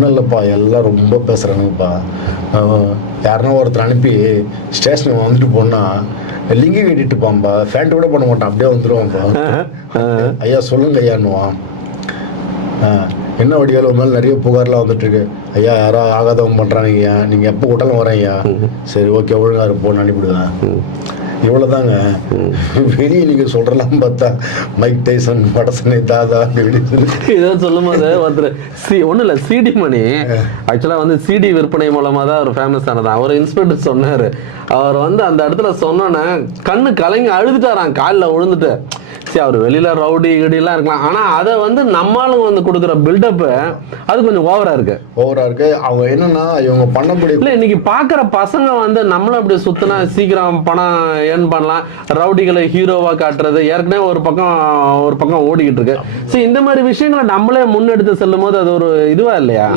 ஒன்றும் இல்லைப்பா, எல்லாம் ரொம்ப பேசுகிறானுங்கப்பா. யாருன்னா ஒருத்தர் அனுப்பி ஸ்டேஷனுக்கு வந்துட்டு போனால் லிங்கி கட்டிட்டுப்பான்பா, ஃபேண்ட் கூட பண்ண மாட்டான், அப்படியே வந்துடுவான்ப்பா. ஐயா சொல்லுங்க ஐயான்னுவான். என்ன வடிவேலு மேலே நிறைய புகார்லாம் வந்துட்டுருக்கு. ஐயா யாரோ ஆகாதவங்க பண்ணுறாங்க ஐயா, நீங்கள் எப்போ கூட்டாலும் வரேன் ஐயா. சரி ஓகே ஒழுங்காக இருப்போன்னு அனுப்பிவிடுவேன். இவ்வளோதாங்க. வெளியே நீங்கள் சொல்கிறலாம் பார்த்தா மைக் டைசன், படசனை, தாதா இதான் சொல்லும் போது ஒருத்தர் ஒன்றும் இல்லை, சிடி மணி ஆக்சுவலாக வந்து சிடி விற்பனை மூலமாக தான் அவர் ஃபேமஸ் ஆனதான். அவர் இன்ஸ்பெக்டர் சொன்னார். அவர் வந்து அந்த இடத்துல சொன்னோன்னே கண்ணு கலங்கி அழுதுட்டாரான், காலில் விழுந்துட்டு. சரி, அவர் வெளியில ரவுடி கிடிலாம் இருக்கலாம், ஆனா அதை வந்து நம்மளும் வந்து கொடுக்குற பில்டப் அது கொஞ்சம் ஓவரா இருக்கு. அவங்க என்னன்னா இவங்க பண்ண முடியும் இல்ல. இன்னைக்கு பாக்குற பசங்க வந்து நம்மளும் அப்படி சுத்தினா சீக்கிரம் பணம் ஏர்ன் பண்ணலாம், ரவுடிகளை ஹீரோவா காட்டுறது ஏற்கனவே ஒரு பக்கம் ஓடிக்கிட்டு இருக்கு. சரி, இந்த மாதிரி விஷயங்களை நம்மளே முன்னெடுத்து செல்லும் போது அது ஒரு இதுவா இல்லையா?